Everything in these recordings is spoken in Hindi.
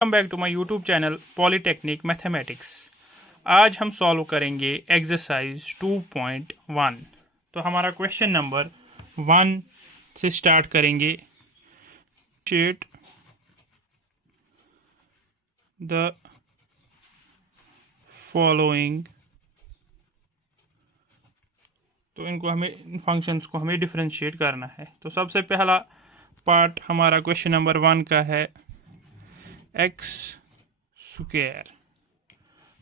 Welcome back to my YouTube channel polytechnic mathematics. आज हम सॉल्व करेंगे एक्सरसाइज 2.1। तो हमारा क्वेश्चन नंबर 1 से स्टार्ट करेंगे। शेट द फॉलोइंग, तो इनको हमें फंक्शंस को हमें डिफरेंशिएट करना है। तो सबसे पहला पार्ट हमारा क्वेश्चन नंबर 1 का है एक्स स्क्वायर।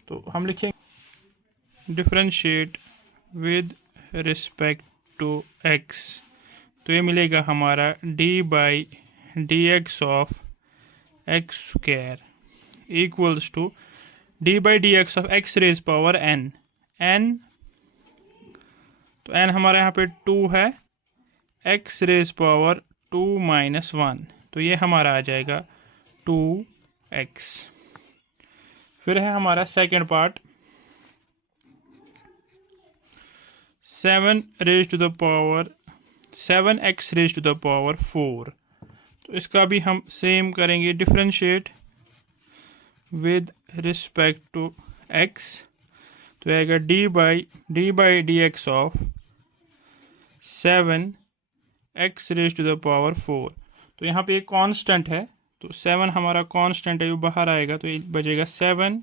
तो हम लिखेंगे differentiate with respect to X. तो ये मिलेगा हमारा D by D x of X square equals to D by D x of x raise power N. N तो एन हमारे यहाँ पे 2 है, एक्स रेज पावर 2 माइनस 1, तो ये हमारा आ जाएगा 2x। फिर है हमारा second part 7 raise to the power 7x raise to the power 4। तो इसका भी हम सेम करेंगे differentiate with respect to x। तो आएगा d by D x of 7x raise to the power 4। तो यहाँ पे एक कांस्टेंट है, तो 7 हमारा कांस्टेंट है, वो बाहर आएगा, तो ये बचेगा 7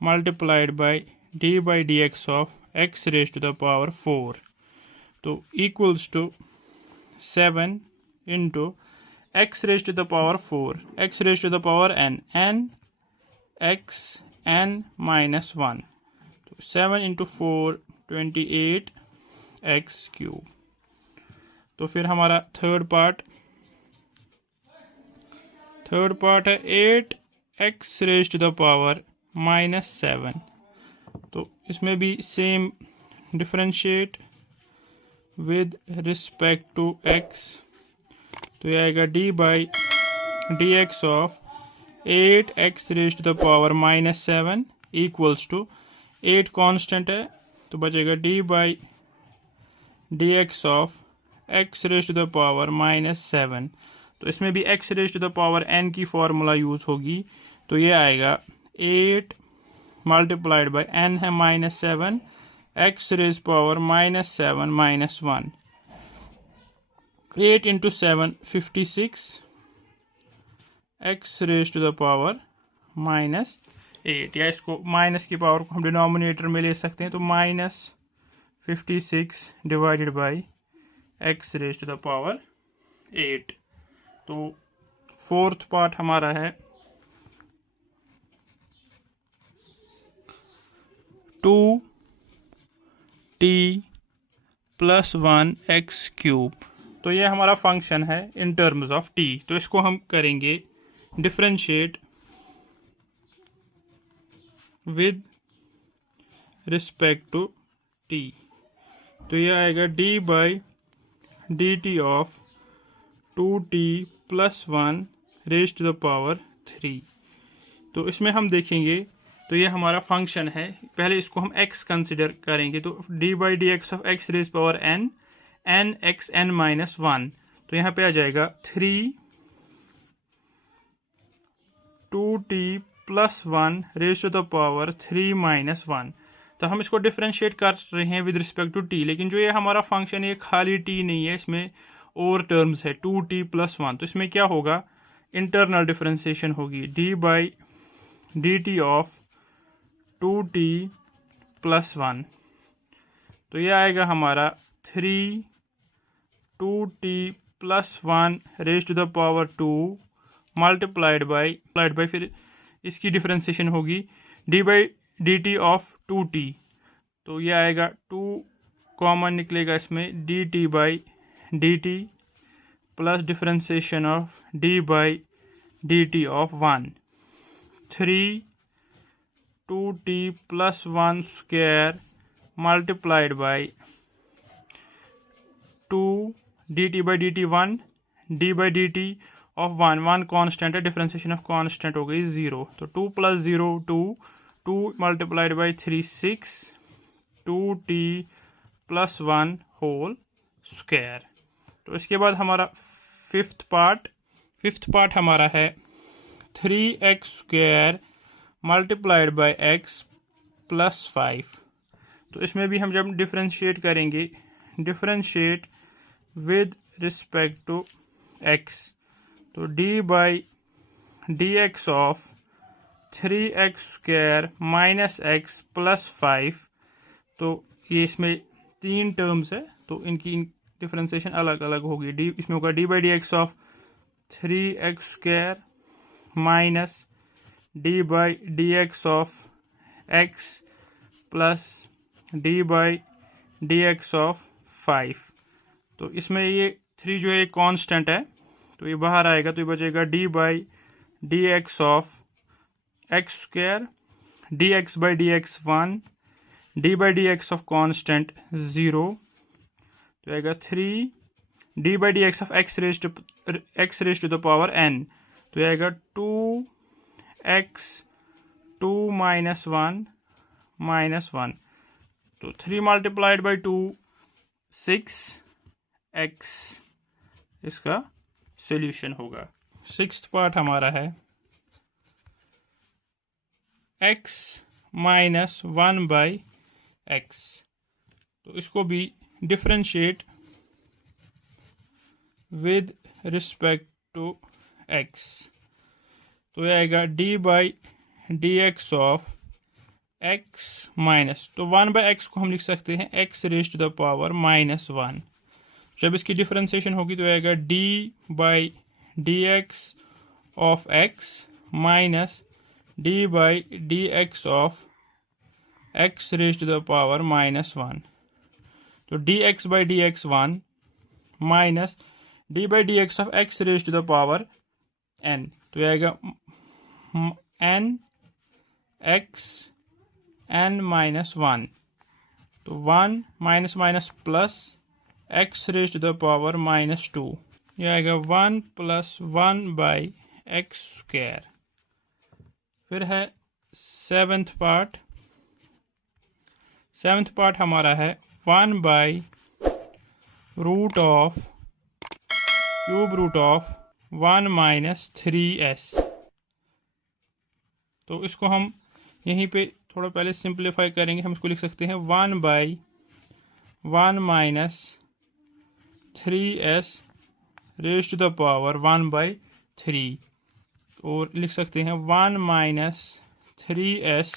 multiplied by D x of x raise to the power 4। तो equals to 7 into x raise to the power 4, x raise to the power n x n minus 1। तो 7 इंटू 4 28 एक्स क्यूब। तो फिर हमारा थर्ड पार्ट है 8x raise to the power minus 7। तो इसमें भी same differentiate with respect to x। तो ये आएगा d by D x of 8x raise to the power minus 7 equals to 8 constant है, तो बचेगा d by D x of x raise to the power minus 7। तो इसमें भी x raise to the power n की फॉर्मूला यूज होगी, तो ये आएगा 8 मल्टीप्लाइड बाई n है minus 7, x raise power minus 7 minus 1। 8 into 7 56, x raise to the power minus 8, या इसको माइनस की पावर को हम डिनोमिनेटर में ले सकते हैं, तो minus 56 divided by x raise to the power 8। तो फोर्थ पार्ट हमारा है 2t प्लस 1 एक्स क्यूब। तो ये हमारा फंक्शन है इन टर्म्स ऑफ t। तो इसको हम करेंगे differentiate with respect to t। तो ये आएगा d by d t of 2t plus 1 raise to the power 3। तो इसमें हम देखेंगे, तो ये हमारा फंक्शन है, पहले इसको हम x कंसिडर करेंगे। तो d by D x of x raise power n x n minus 1। तो यहाँ पे आ जाएगा 3 2t plus 1 raise to the power 3 माइनस 1। तो हम इसको डिफरेंशिएट कर रहे हैं विद रिस्पेक्ट टू t, लेकिन जो ये हमारा फंक्शन है ये खाली t नहीं है, इसमें और टर्म्स है 2t प्लस 1। तो इसमें क्या होगा, इंटरनल डिफरेंशिएशन होगी d by d t of 2t plus 1। तो ये आएगा हमारा 3 2t plus 1 raise to the power 2 multiplied by फिर इसकी डिफरेंशिएशन होगी d by d t of 2t। तो ये आएगा 2 कॉमन निकलेगा इसमें, d t by d t plus differentiation of d by d t of 1। 3 2t plus 1 square multiplied by 2 D t by d t 1 d by d t of 1 constant है, डिफरेंशिएशन ऑफ कांस्टेंट हो गई 0। तो 2 plus 0 2 multiplied by 3 6 2t plus 1 whole square. तो इसके बाद हमारा फिफ्थ पार्ट हमारा है 3x² multiplied by x plus 5। तो इसमें भी हम जब डिफरेंशिएट करेंगे, differentiate with respect to x, तो d by dx of 3x² minus x plus 5। तो ये इसमें 3 टर्म्स है, तो इनकी डिफरेंशिएशन अलग अलग होगी। डी इसमें होगा d by dx of 3x² minus d by dx of x plus d by dx of 5। तो इसमें ये 3 जो है कांस्टेंट है, तो ये बाहर आएगा, तो ये बचेगा d by dx of x², dx by dx 1, d by dx of constant 0, तो आएगा 3 d by dx of x raise to the power n, तो आएगा 2x 2 माइनस 1 माइनस 1। तो 3 मल्टीप्लाइड बाई 2 6x इसका सॉल्यूशन होगा। 6th पार्ट हमारा है x माइनस 1 बाई x। तो इसको भी differentiate with respect to x, तो यह आएगा d by dx of x minus, तो 1 बाई x को हम लिख सकते हैं x raise to the power minus 1। जब इसकी डिफरेंशिएशन होगी तो आएगा d by dx of x minus d by dx of x raise to the power minus 1। तो dx by dx 1 minus d by dx of x raise to the power n, तो यह आएगा n x n माइनस 1, तो 1 minus minus plus x raise to the power minus 2, यह आएगा 1 प्लस 1 बाई x²। फिर है 7th पार्ट। 7th पार्ट हमारा है 1 by root of cube root of 1 minus 3s। तो इसको हम यहीं पे थोड़ा पहले सिंप्लीफाई करेंगे, हम इसको लिख सकते हैं 1 by 1 minus 3s raise to the power 1 by 3, और लिख सकते हैं 1 minus 3s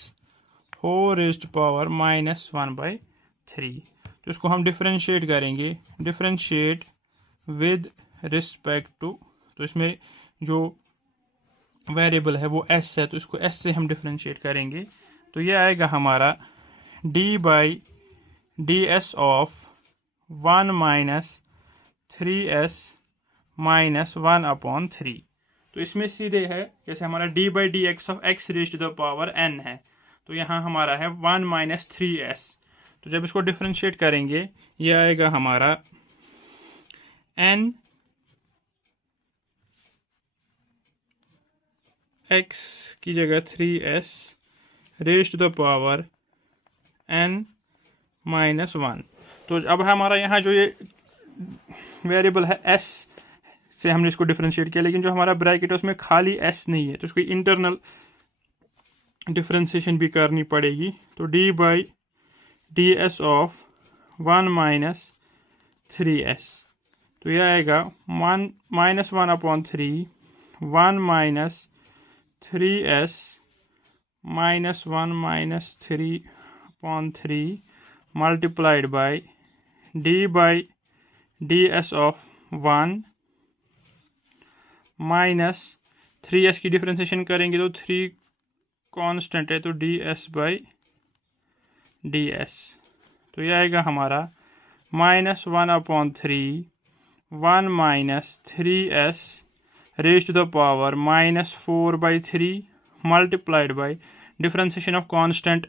whole raise to power minus 1 by 3। तो इसको हम डिफरेंशिएट करेंगे, डिफरेंशिएट विद रिस्पेक्ट टू, तो इसमें जो वेरिएबल है वो s है, तो इसको s से हम डिफरेंशिएट करेंगे। तो ये आएगा हमारा d by ds of 1 minus 3s minus 1 upon 3। तो इसमें सीधे है, जैसे हमारा d by dx of x raise to the power n है, तो यहाँ हमारा है 1 माइनस 3s। तो जब इसको डिफरेंशिएट करेंगे ये आएगा हमारा n x की जगह 3s raise to the power n minus 1। तो अब हमारा यहाँ जो ये वेरिएबल है s से हमने इसको डिफरेंशिएट किया, लेकिन जो हमारा ब्रैकेट है उसमें खाली s नहीं है, तो उसकी इंटरनल डिफरेंशिएशन भी करनी पड़ेगी। तो d by ds of 1 minus 3s, तो यह आएगा 1 minus 1 upon 3, 1 minus 3s minus 1 minus 3 upon 3 multiplied by d by ds of 1 minus 3s की डिफरेंशिएशन करेंगे तो 3 कांस्टेंट है, तो ds बाई ds, तो यह आएगा हमारा minus 1 upon 3 1 minus 3s raise to the power minus 4 by 3 multiplied by differentiation of constant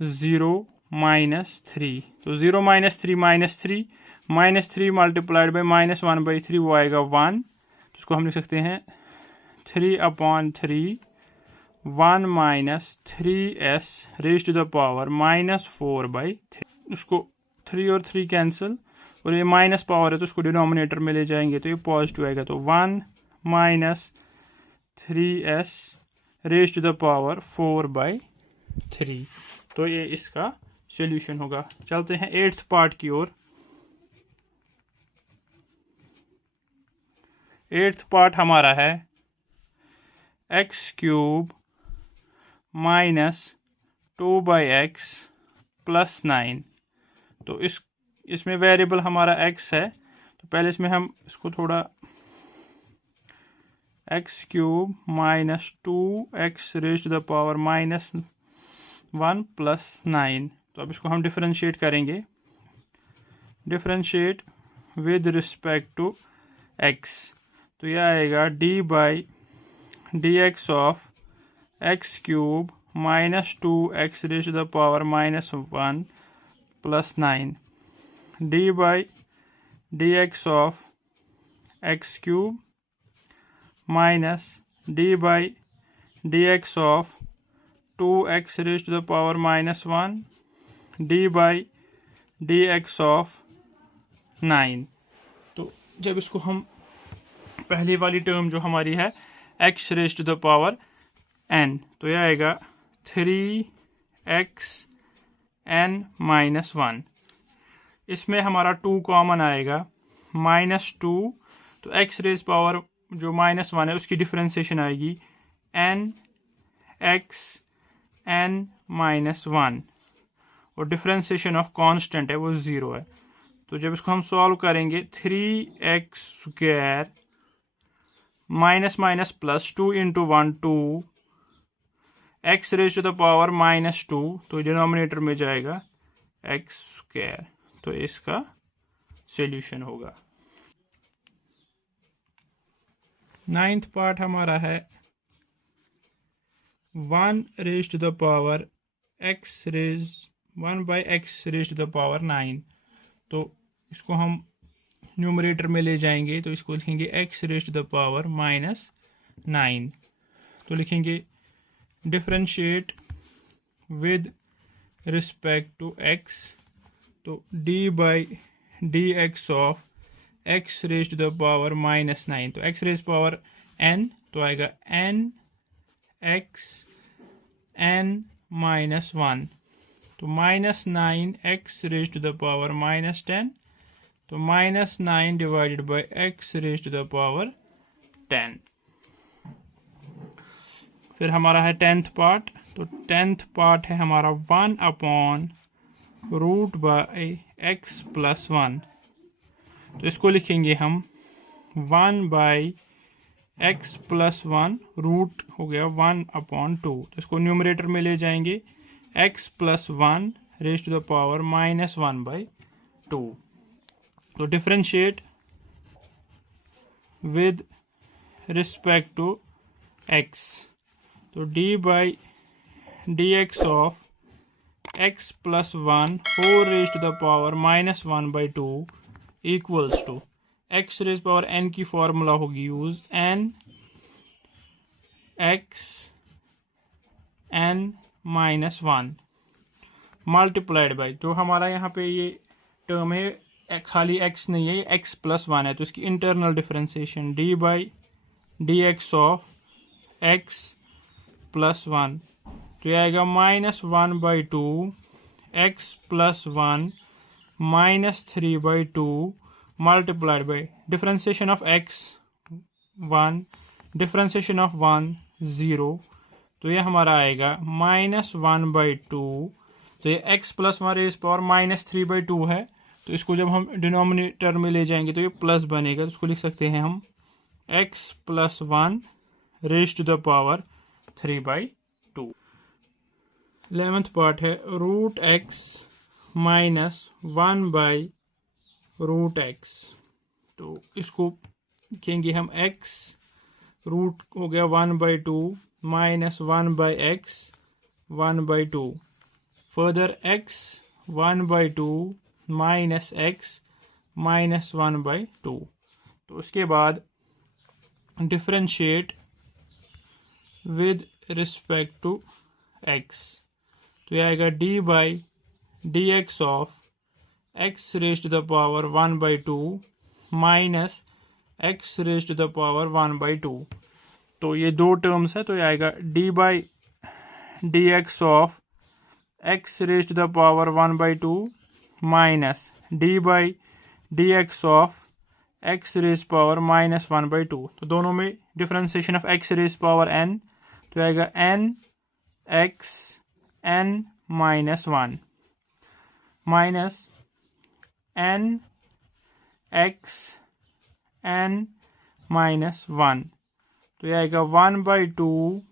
0 minus 3, तो 0 minus 3 minus 3 multiplied by minus 1 by 3, वो आएगा 1। तो इसको हम लिख सकते हैं 3 upon 3 1 minus 3s raise to the power minus 4 by 3। उसको 3 और 3 कैंसिल, और ये माइनस पावर है तो उसको डिनोमिनेटर में ले जाएंगे तो ये पॉजिटिव आएगा, तो 1 minus 3s raise to the power 4/3। तो ये इसका सॉल्यूशन होगा। चलते हैं 8th पार्ट की ओर। 8th पार्ट हमारा है x³ माइनस 2/x प्लस 9। तो इसमें वेरिएबल हमारा x है, तो पहले इसमें हम इसको थोड़ा x³ minus 2x raise to the power -1 plus 9। तो अब इसको हम डिफरेंशिएट करेंगे। Differentiate with respect to x, तो यह आएगा d/dx of x³ minus 2x raise to the power -1 plus 9 d/dx of x³ minus d/dx of 2x raise to the power -1 d/dx of 9। तो जब इसको हम पहली वाली टर्म जो हमारी है x raise to the power n, तो यह आएगा 3xn माइनस 1। इसमें हमारा 2 कॉमन आएगा, -2, तो x रेज पावर जो -1 है उसकी डिफरेंशिएशन आएगी nx n माइनस 1, और डिफरेंशिएशन ऑफ कांस्टेंट है वो 0 है। तो जब इसको हम सॉल्व करेंगे 3x² minus minus plus 2 × 1 2 x raise to the power -2, तो डिनोमिनेटर में जाएगा x²। तो इसका सॉल्यूशन होगा। 9th पार्ट हमारा है 1 raise to the power x raise 1/x raise to the power 9। तो इसको हम न्यूमरेटर में ले जाएंगे, तो इसको लिखेंगे x raise to the power -9। तो लिखेंगे differentiate with respect to x, तो d/dx of x raise to the power -9। तो x रेज पावर n, तो आएगा nx n माइनस 1, तो -9x raise to the power -10, तो -9 divided by x raise to the power 10। फिर हमारा है 10th पार्ट। तो 10th पार्ट है हमारा 1/√x प्लस 1। तो इसको लिखेंगे हम 1/x प्लस 1 रूट हो गया 1/2। तो इसको न्यूमरेटर में ले जाएंगे, x plus 1 raise to the power -1/2। तो differentiate with respect to x, तो d/dx of x plus 1 4 raise to the power -1/2 equals to x raise power n की फॉर्मूला होगी use n x n minus 1 multiplied by, जो हमारा यहाँ पे ये टर्म है खाली x नहीं है, ये x प्लस 1 है, तो इसकी internal differentiation d/dx of x plus 1, तो यह आएगा -1/2 x plus 1 -3/2 multiplied by differentiation of x 1, differentiation of 1 0, तो यह हमारा आएगा -1/2। तो ये x प्लस 1 रेज पावर -3/2 है, तो इसको जब हम डिनोमिनेटर में ले जाएंगे तो ये प्लस बनेगा, तो इसको लिख सकते हैं हम x plus 1 raise to the power 3/2। 11th part है √x माइनस 1/√x। तो इसको लिखेंगे हम x रूट हो गया 1/2 minus 1/x 1/2, further x 1/2 minus x minus 1/2। तो उसके बाद differentiate with respect to x, तो यह आएगा d/dx of x raise to the power 1/2 minus x raise to the power 1/2। तो ये दो टर्म्स है, तो ये आएगा d by D x of x raise to the power 1/2 minus d by D x of x raise power minus 1/2। तो दोनों में differentiation of x raise power n, तो आएगा n x n minus 1 minus n x n minus 1, तो यह आएगा 1/2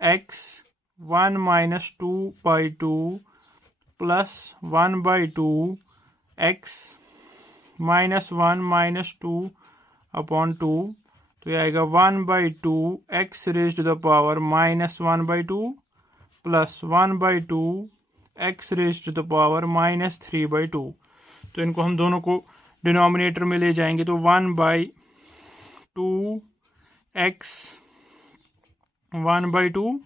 x 1 minus 2/2 plus 1/2 x minus 1 minus 2/2, तो यह आएगा 1/2 x raise to the power minus 1/2 plus 1/2 x raise to the power minus 3/2। तो इनको हम दोनों को डिनोमिनेटर में ले जाएंगे, तो 1/2 x 1/2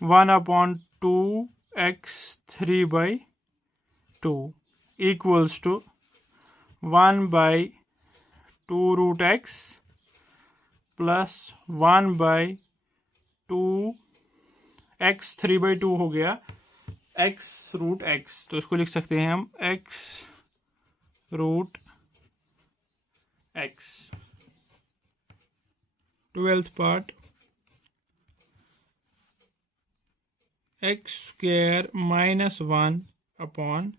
1/2 x 3/2 equals to 1/2 root x plus 1/2 x 3/2 हो गया x रूट x। तो इसको लिख सकते हैं हम x रूट x। 12th part x square minus 1 upon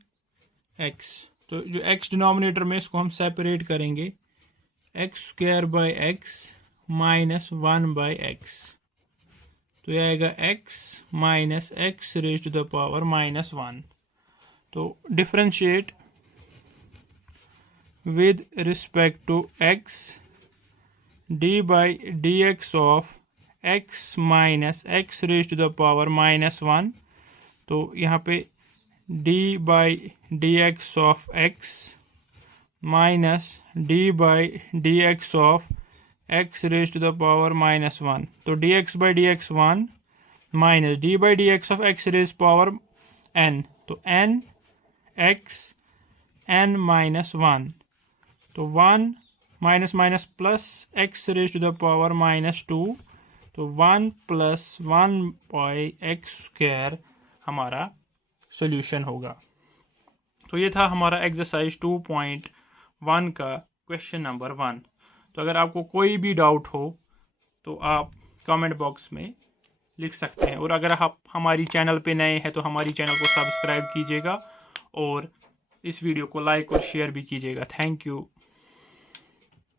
x। तो जो x डिनोमिनेटर में, इसको हम सेपरेट करेंगे, x square by x minus 1 by x, तो यह आएगा x minus x raise to the power minus 1। तो differentiate with respect to x d by dx of x minus x raised to the power minus 1। तो यहाँ पे d by dx of x minus d by dx of x raised to the power minus 1। तो dx by dx 1 minus d by dx of x raised power n, तो n x n minus 1, तो 1 minus minus plus x raise to the power minus 2, तो 1 प्लस 1 बाई एक्स स्क्वायर हमारा सोल्यूशन होगा। तो ये था हमारा एक्सरसाइज 2.1 का क्वेश्चन नंबर 1। तो अगर आपको कोई भी डाउट हो तो आप कमेंट बॉक्स में लिख सकते हैं, और अगर आप हमारी चैनल पे नए हैं तो हमारी चैनल को सब्सक्राइब कीजिएगा और इस वीडियो को लाइक और शेयर भी कीजिएगा। Thank you.